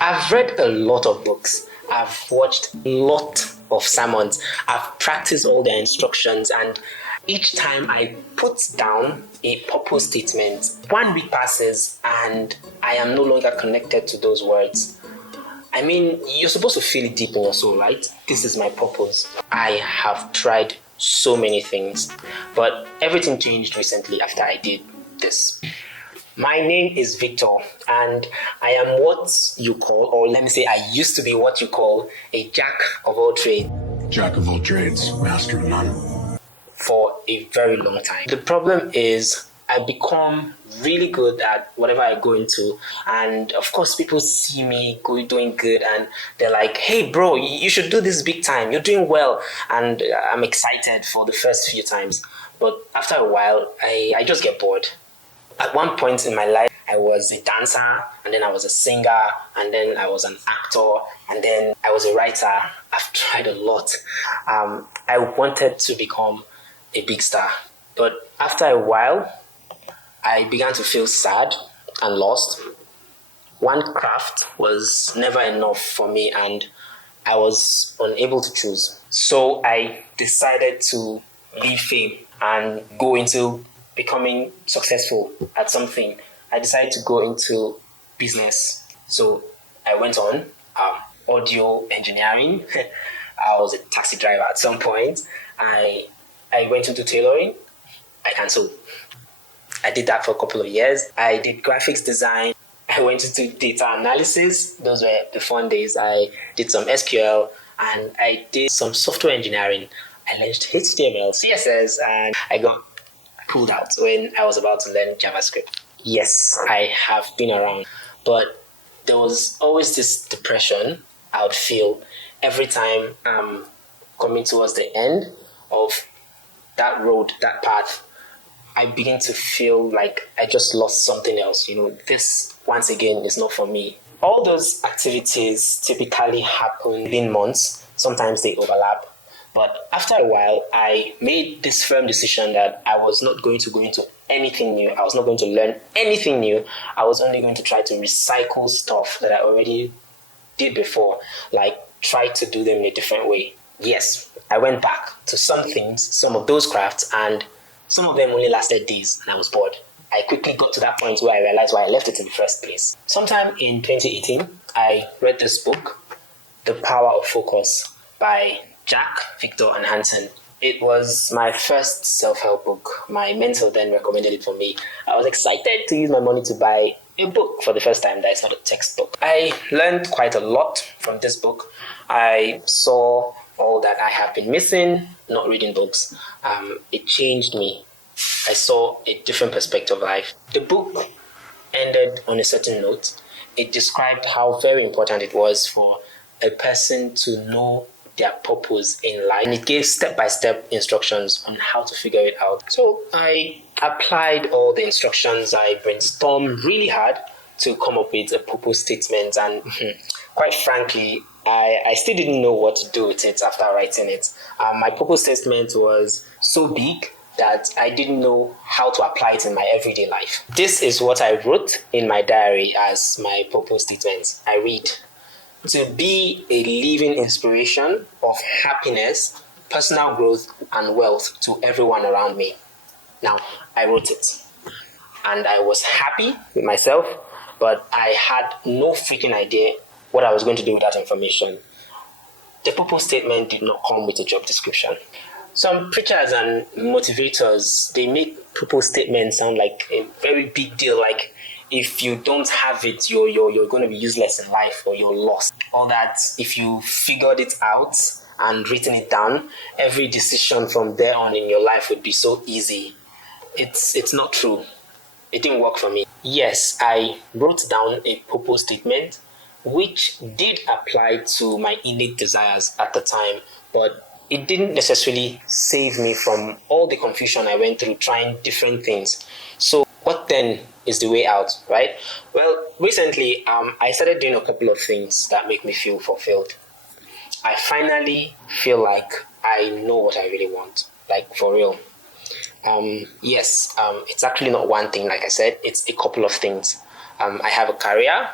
I've read a lot of books. I've watched a lot of sermons. I've practiced all their instructions, and each time I put down a purpose statement, 1 week passes and I am no longer connected to those words. I mean, you're supposed to feel it deep in your soul, right? This is my purpose. I have tried so many things, but everything changed recently after I did this. My name is Victor, and I am what you call, or let me say, I used to be what you call a jack of all trades. Jack of all trades, master of none. For a very long time. The problem is I become really good at whatever I go into, and of course people see me doing good and they're like, hey bro, you should do this big time, you're doing well, and I'm excited for the first few times, but after a while I just get bored. At one point in my life, I was a dancer, and then I was a singer, and then I was an actor, and then I was a writer. I've tried a lot. I wanted to become a big star. But after a while, I began to feel sad and lost. One craft was never enough for me, and I was unable to choose. So I decided to leave fame and go into becoming successful at something. I decided to go into business. So I went on audio engineering. I was a taxi driver at some point. I went into tailoring. I can sew. I did that for a couple of years. I did graphics design. I went into data analysis. Those were the fun days. I did some SQL and I did some software engineering. I learned HTML, CSS, and I got pulled out when I was about to learn JavaScript. Yes, I have been around, but there was always this depression I would feel every time I'm coming towards the end of that road, that path. I begin to feel like I just lost something else. This once again is not for me. All those activities typically happen within months. Sometimes they overlap. But after a while, I made this firm decision that I was not going to go into anything new. I was not going to learn anything new. I was only going to try to recycle stuff that I already did before, like try to do them in a different way. Yes, I went back to some things, some of those crafts, and some of them only lasted days, and I was bored. I quickly got to that point where I realized why I left it in the first place. Sometime in 2018, I read this book, The Power of Focus, by Jack, Victor, and Hansen. It was my first self-help book. My mentor then recommended it for me. I was excited to use my money to buy a book for the first time that is not a textbook. I learned quite a lot from this book. I saw all that I have been missing, not reading books. It changed me. I saw a different perspective of life. The book ended on a certain note. It described how very important it was for a person to know their purpose in life, and it gave step-by-step instructions on how to figure it out. So I applied all the instructions. I brainstormed really hard to come up with a purpose statement, and quite frankly, I still didn't know what to do with it after writing it. My purpose statement was so big that I didn't know how to apply it in my everyday life. This is what I wrote in my diary as my purpose statement. I read: to be a living inspiration of happiness, personal growth, and wealth to everyone around me. Now, I wrote it, and I was happy with myself, but I had no freaking idea what I was going to do with that information. The purpose statement did not come with a job description. Some preachers and motivators, they make purpose statements sound like a very big deal, like if you don't have it, you're going to be useless in life, or you're lost. Or that if you figured it out and written it down, every decision from there on in your life would be so easy. It's not true. It didn't work for me. Yes, I wrote down a purpose statement which did apply to my innate desires at the time, but it didn't necessarily save me from all the confusion I went through trying different things. So what then is the way out, right? Well, recently, I started doing a couple of things that make me feel fulfilled. I finally feel like I know what I really want, like for real. It's actually not one thing, like I said, it's a couple of things. I have a career,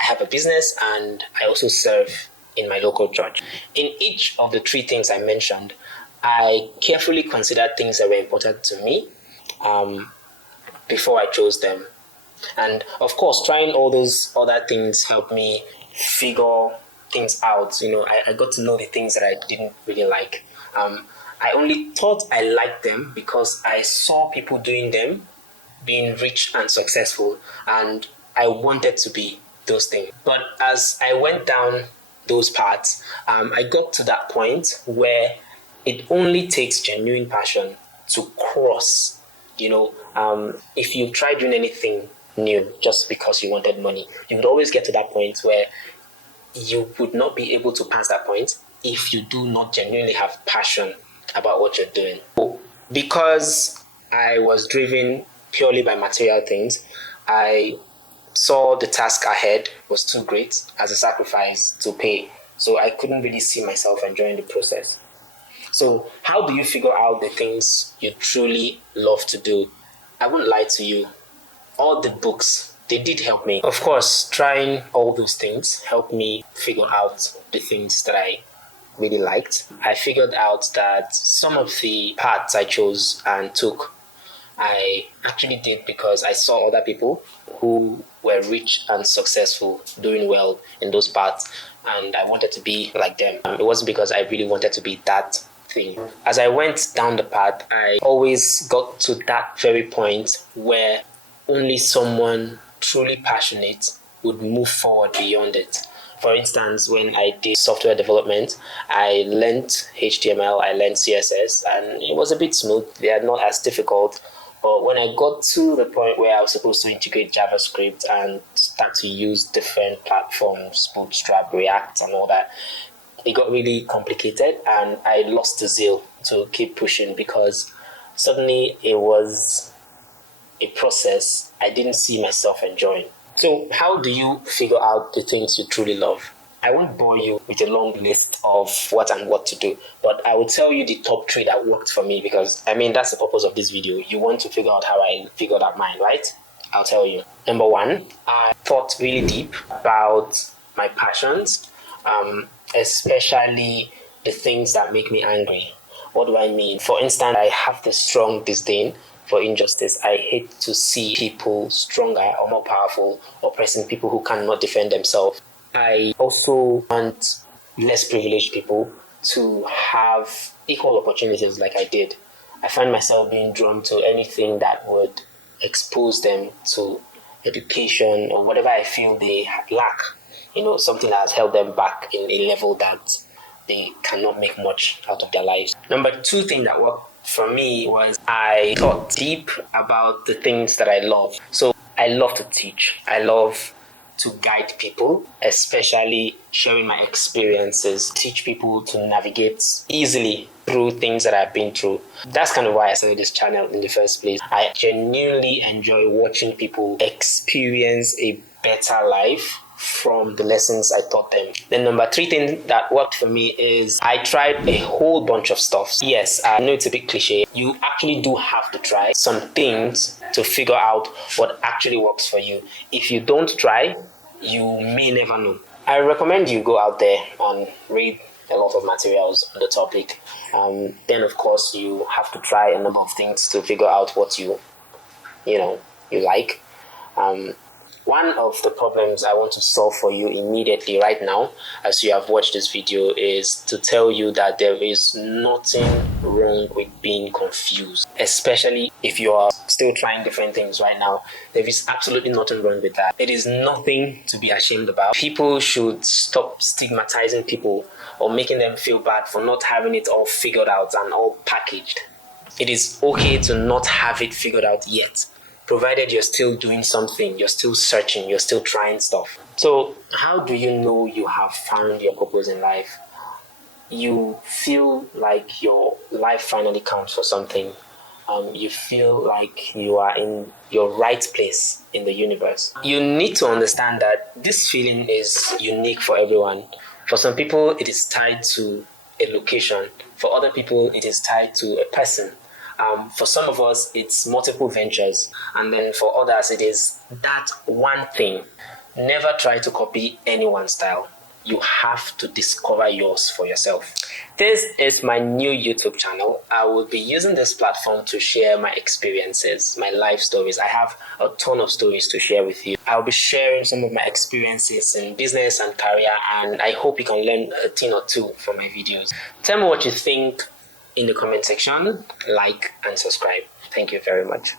I have a business, and I also serve in my local church. In each of the three things I mentioned, I carefully considered things that were important to me before I chose them. And of course, trying all those other things helped me figure things out. I got to know the things that I didn't really like. I only thought I liked them because I saw people doing them, being rich and successful, and I wanted to be those things. But as I went down those paths, I got to that point where it only takes genuine passion to cross. If you try doing anything new just because you wanted money, you would always get to that point where you would not be able to pass that point if you do not genuinely have passion about what you're doing. Because I was driven purely by material things, I saw the task ahead was too great as a sacrifice to pay. So I couldn't really see myself enjoying the process. So how do you figure out the things you truly love to do? I won't lie to you. All the books, they did help me. Of course, trying all those things helped me figure out the things that I really liked. I figured out that some of the paths I chose and took, I actually did because I saw other people who were rich and successful doing well in those paths, and I wanted to be like them. It wasn't because I really wanted to be that thing. As I went down the path, I always got to that very point where only someone truly passionate would move forward beyond it. For instance, when I did software development, I learned HTML, I learned CSS, and it was a bit smooth. They are not as difficult. But when I got to the point where I was supposed to integrate JavaScript and start to use different platforms, Bootstrap, React, and all that, it got really complicated, and I lost the zeal to keep pushing because suddenly it was a process I didn't see myself enjoying. So how do you figure out the things you truly love? I won't bore you with a long list of what to do, but I will tell you the top 3 that worked for me because, that's the purpose of this video. You want to figure out how I figured out mine, right? I'll tell you. Number 1, I thought really deep about my passions, especially the things that make me angry. What do I mean? For instance, I have this strong disdain for injustice. I hate to see people stronger or more powerful, oppressing people who cannot defend themselves. I also want less privileged people to have equal opportunities like I did. I find myself being drawn to anything that would expose them to education or whatever I feel they lack. Something that has held them back in a level that they cannot make much out of their lives. Number 2 thing that worked for me was I thought deep about the things that I love. So I love to teach. I love to guide people, especially sharing my experiences, teach people to navigate easily through things that I've been through. That's kind of why I started this channel in the first place. I genuinely enjoy watching people experience a better life from the lessons I taught them. The number 3 thing that worked for me is I tried a whole bunch of stuff. Yes, I know it's a bit cliche. You actually do have to try some things to figure out what actually works for you. If you don't try, you may never know. I recommend you go out there and read a lot of materials on the topic. Then of course you have to try a number of things to figure out what you like. One of the problems I want to solve for you immediately right now, as you have watched this video, is to tell you that there is nothing wrong with being confused, especially if you are still trying different things right now. There is absolutely nothing wrong with that. It is nothing to be ashamed about. People should stop stigmatizing people or making them feel bad for not having it all figured out and all packaged. It is okay to not have it figured out yet, provided you're still doing something, you're still searching, you're still trying stuff. So how do you know you have found your purpose in life? You feel like your life finally counts for something. You feel like you are in your right place in the universe. You need to understand that this feeling is unique for everyone. For some people, it is tied to a location. For other people, it is tied to a person. For some of us, it's multiple ventures. And then for others, it is that one thing Never try to copy anyone's style. You have to discover yours for yourself. This is my new YouTube channel. I will be using this platform to share my experiences, my life stories. I have a ton of stories to share with you. I'll be sharing some of my experiences in business and career, and I hope you can learn a thing or two from my videos. Tell me what you think in the comment section, like and subscribe. Thank you very much.